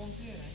Romain.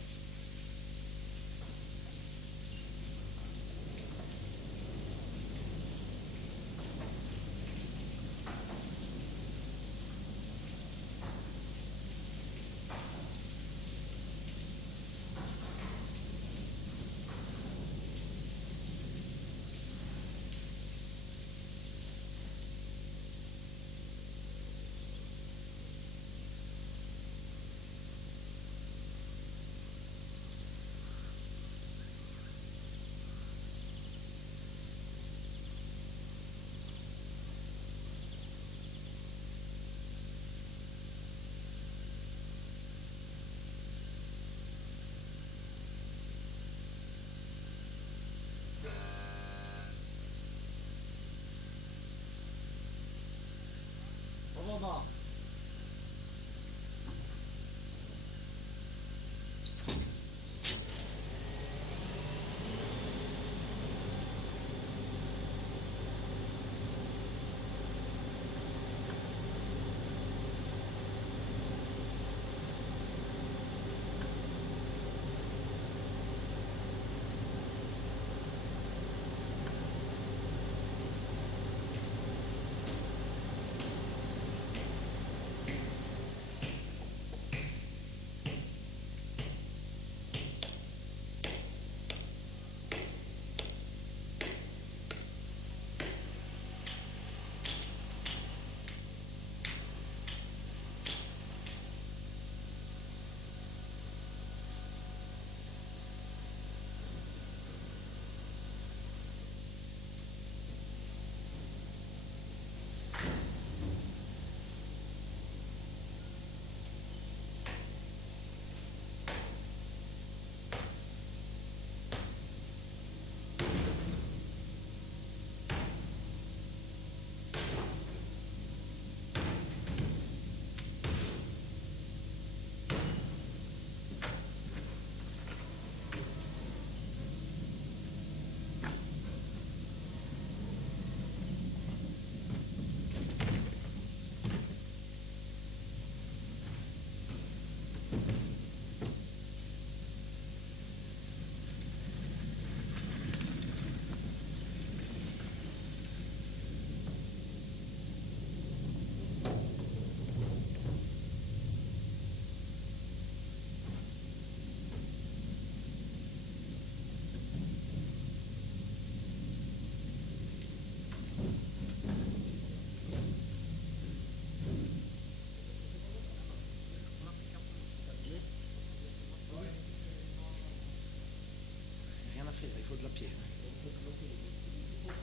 Il faut de la pierre.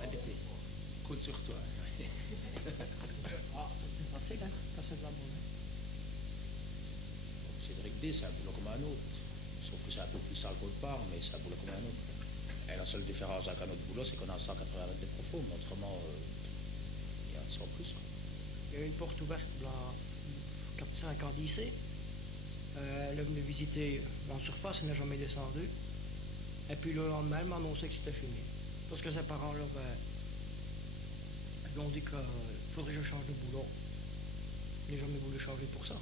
Habité. Compte sur toi. Ah, c'est plus facile, hein, quand c'est de la boue. Cédric B, c'est un boulot comme un autre. Sauf que c'est un peu plus sale qu'autre part, mais c'est un boulot comme un autre. Et la seule différence avec un autre boulot, c'est qu'on a 180 mètres de profond, mais autrement, il y a 100 plus. Quoi. Il y a une porte ouverte, là, 4-5 ans d'ici. Elle est venue visiter en surface, elle n'a jamais descendu. Et puis le lendemain, elle m'a annoncé que c'était fini. Parce que ses parents leur lui ont dit qu'il faudrait que je change de boulot. Il n'a jamais voulu changer pour ça.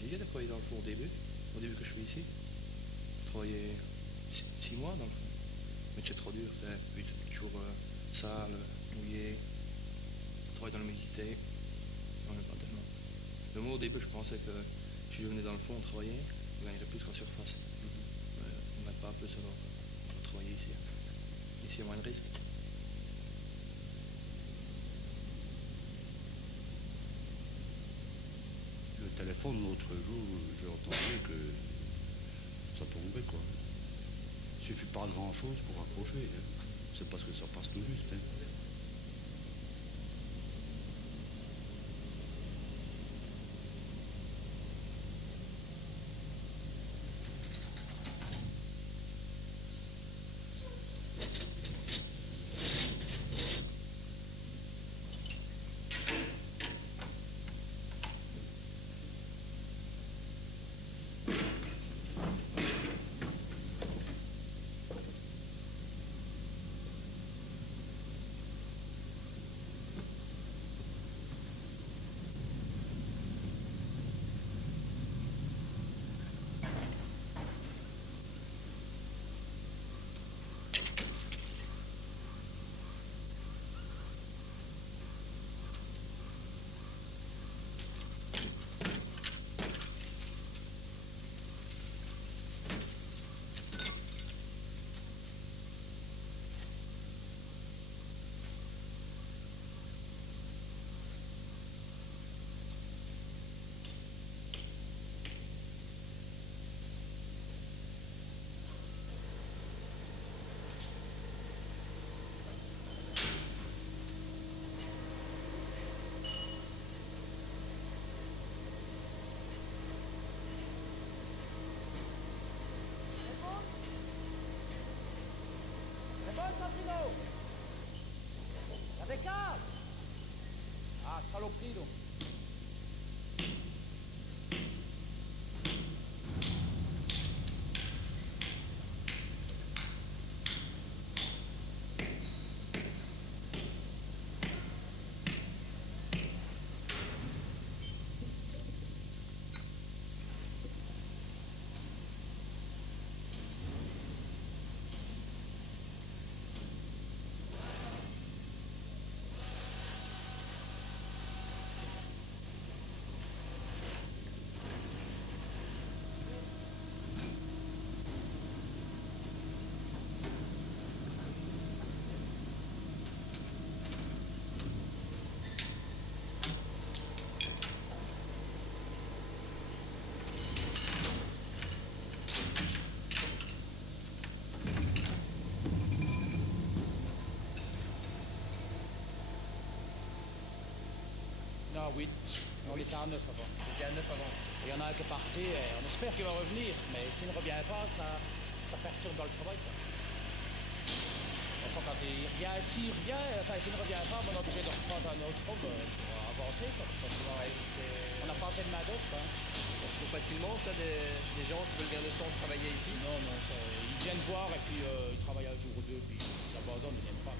J'ai déjà travaillé dans le fond au début que je suis ici. J'ai travaillé 6 mois dans le fond. Mais c'est trop dur, c'est toujours sale, mouillé. Travailler dans l'humidité. Non, mais pas tellement. Mais moi au début je pensais que si je venais dans le fond travailler, je gagnerais plus qu'en surface. On n'a pas plus alors pour travailler ici. Ici il y a moins de risques. Le téléphone l'autre jour, j'ai entendu que ça tombait quoi. Il suffit pas grand chose pour accrocher. Hein. C'est parce que ça passe tout juste. Hein. Santino! Y'avait qu'un! Ah, saloperie, donc. Non, 8. On était à 9 avant. Il était à 9 avant. Il y en a un qui est parti et on espère qu'il va revenir. Mais s'il ne revient pas, ça perturbe dans le travail. Quoi. Enfin, quand il revient, s'il revient, enfin s'il ne revient pas, on est obligé de reprendre un autre homme pour avancer. Quoi, parce que on n'a pas assez de main d'œuvre. Hein. On se trouve facilement ça des gens qui veulent bien le temps de travailler ici. Non, non, ils viennent voir et puis ils travaillent un jour ou deux, puis ils abandonnent, ils n'aiment pas.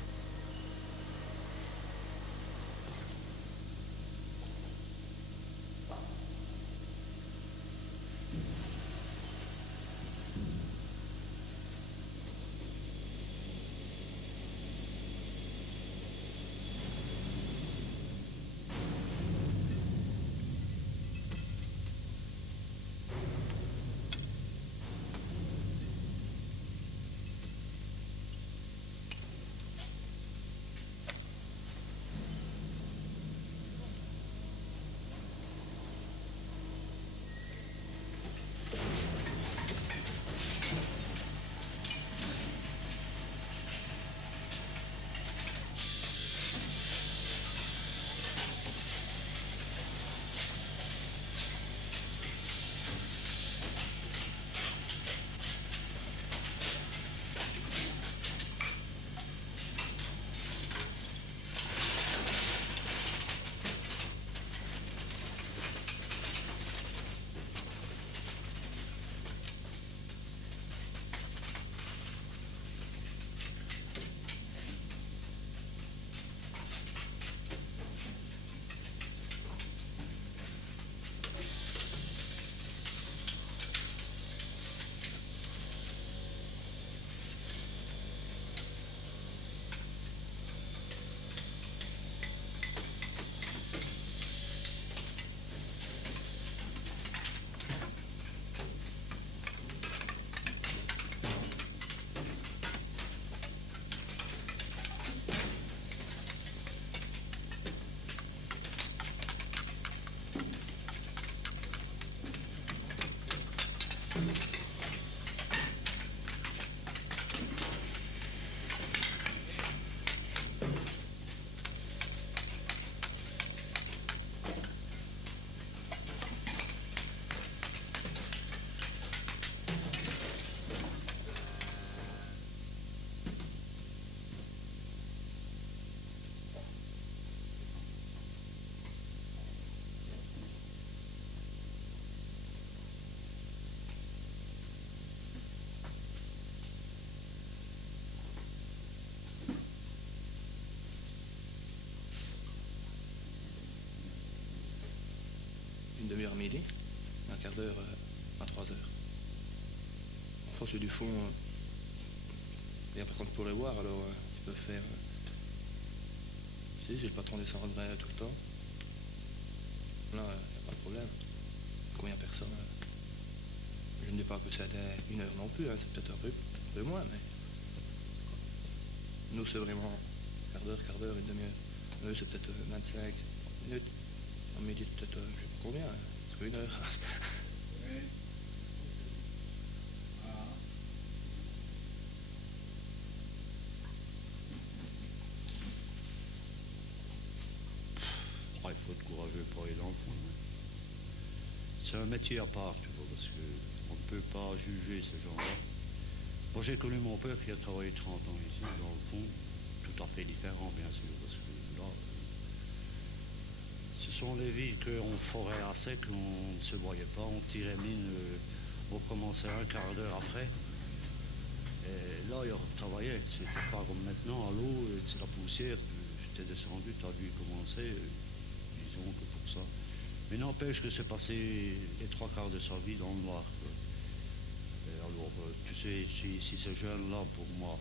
Une demi-heure à midi, un quart d'heure à 3 heures. Enfin, c'est du fond, il n'y a personne pour les voir, alors ils peuvent faire... Si, le patron descendrait tout le temps. Là, il n'y a pas de problème. Combien de personnes je ne dis pas que c'était une heure non plus, hein, c'est peut-être un peu moins, mais... Nous, c'est vraiment quart d'heure, une demi-heure. Eux, c'est peut-être 25 minutes. À midi, peut-être, je ne sais pas combien, hein, c'est une heure. Oui. Ah. Il faut être courageux pour aller dans le fond. Hein. C'est un métier à part, tu vois, parce qu'on ne peut pas juger ces gens-là. Moi, j'ai connu mon père qui a travaillé 30 ans ici, dans le fond, tout à fait différent, bien sûr, parce que là, ce sont des villes qu'on forait à sec, on ne se voyait pas, on tirait mine, on commençait un quart d'heure après. Et là, il travaillait, c'était pas comme maintenant, à l'eau, c'est la poussière, j'étais descendu, tu as vu commencer, disons que pour ça. Mais n'empêche que c'est passé les trois quarts de sa vie dans le noir, quoi. Et alors, tu sais, si ces jeunes-là, pour moi,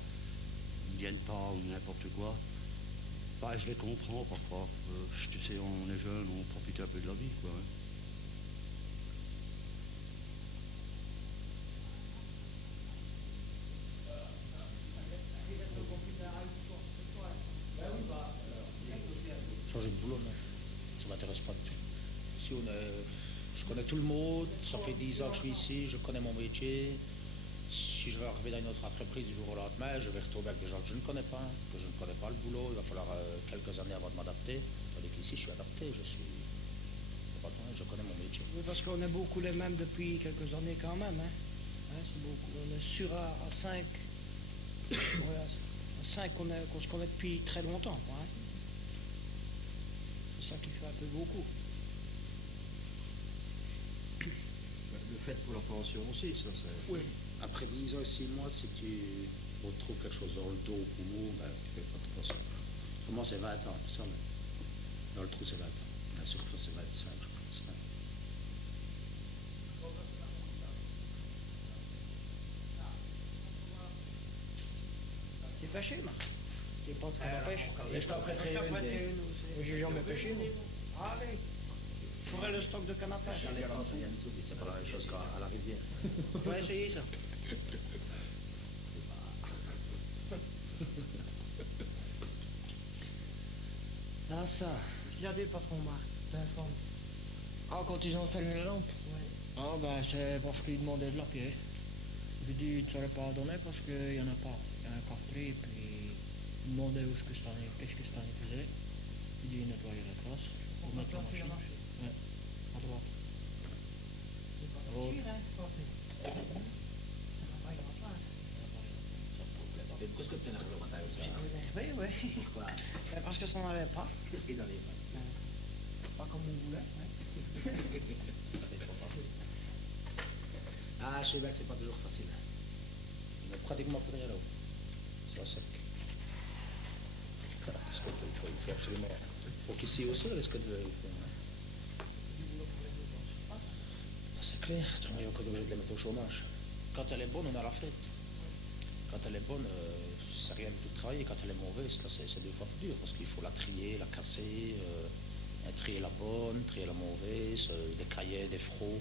ne viennent pas ou n'importe quoi, bah, je les comprends parfois. Tu sais, on est jeunes, on profite un peu de la vie, quoi, hein. Changer de boulot, non. Ça m'intéresse pas du tout. Ici, je connais tout le monde, ça fait 10 ans que je suis ici, je connais mon métier. Si je vais arriver dans une autre entreprise du jour au lendemain, je vais retrouver avec des gens que je ne connais pas, que je ne connais pas le boulot, il va falloir quelques années avant de m'adapter. Tandis qu'ici, je suis adapté, je connais mon métier. Oui, parce qu'on est beaucoup les mêmes depuis quelques années quand même. Hein. Hein, c'est beaucoup. On est sûr à 5. Ouais, à 5 qu'on se connaît depuis très longtemps. Quoi, hein. C'est ça qui fait un peu beaucoup. Le fait pour la pension aussi, ça c'est... Oui. Après 10 ans et 6 mois, si tu retrouves quelque chose dans le dos ou poumon, ben, tu ne fais pas de pension. Pour moi, c'est 20 ans, ça, là. Dans le trou, c'est 20 ans. La surface, c'est 25, je pense. T'es pêché, Marc? T'es pas très à pêche? Mais je t'en prêterai une. Moi, j'ai jamais pêché, moi. Allez, il faudrait le stock de canne à pêche. C'est pas la même chose qu'à la rivière. On va essayer ça. Ah ça. Regardez, patron Marc, t'informe. Ah, quand ils ont allumé la lampe? Ouais. Ah, ben c'est parce qu'ils demandaient de la pièce. J'ai dit, tu ne saurais pas donner parce qu'il n'y en a pas. Il y a un cartré, et puis ils demandaient où qu'est-ce que cette année faisait. J'ai dit, nettoyer la trace. Pour mettre la machine. Ouais, à droite. Qu'est-ce que tu as le matin aussi? Oui, oui. Pourquoi? Parce que ça n'en avait pas. Qu'est-ce qu'il en est? Pas comme on voulait. Ah, je sais bien que c'est pas toujours facile. Il n'a pratiquement plus rien là-haut. C'est la sec. Qu'est-ce qu'on peut faire? Il faut absolument. Faut qu'ici aussi, est-ce que de. C'est clair, tu es encore obligé de les mettre au chômage. Quand elle est bonne, on a la fête. Quand elle est bonne, c'est rien du tout de travailler. Quand elle est mauvaise, là, c'est 2 fois plus dur parce qu'il faut la trier, la casser, trier la bonne, trier la mauvaise, des cahiers, des frots.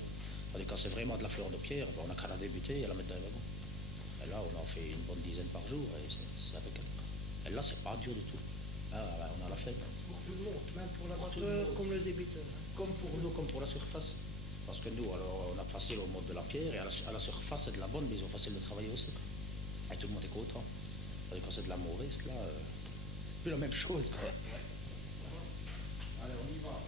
Quand c'est vraiment de la fleur de pierre, ben, on n'a qu'à la débuter et à la mettre dans les wagons. Et là, on en fait une bonne dizaine par jour et c'est avec elle. Et là, c'est pas dur du tout. Là, on a la fête. Pour tout le monde, même pour l'abatteur comme le débiteur. Comme pour nous, comme pour la surface. Parce que nous, alors, on a facile au mode de la pierre et à la surface, c'est de la bonne, mais ils ont facile de travailler aussi. Et tout le monde est content. Et quand c'est de la mauvaise, là, c'est la même chose, quoi. Allez, on y va.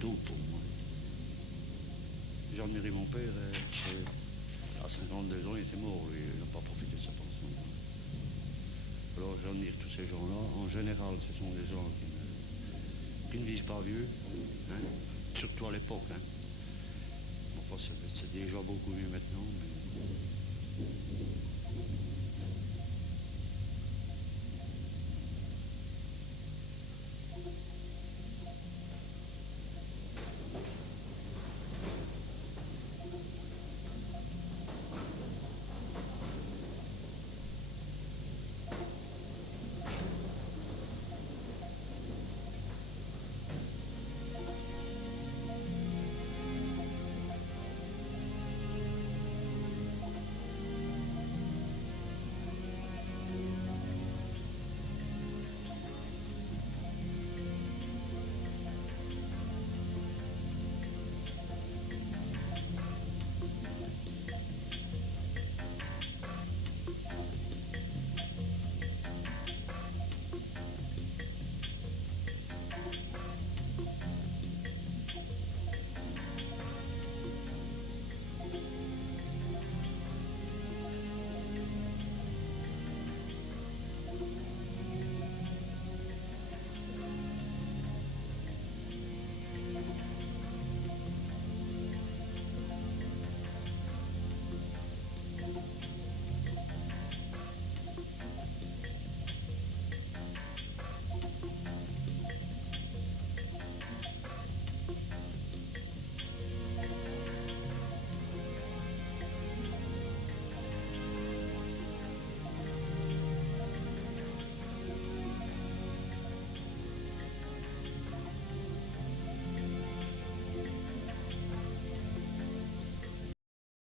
tôt pour moi. J'ai admiré mon père, à 52 ans, il était mort, lui, il n'a pas profité de sa pension. Alors j'admire tous ces gens-là. En général, ce sont des gens qui ne vivent pas vieux, hein, surtout à l'époque. Hein. Bon, c'est déjà beaucoup mieux maintenant, mais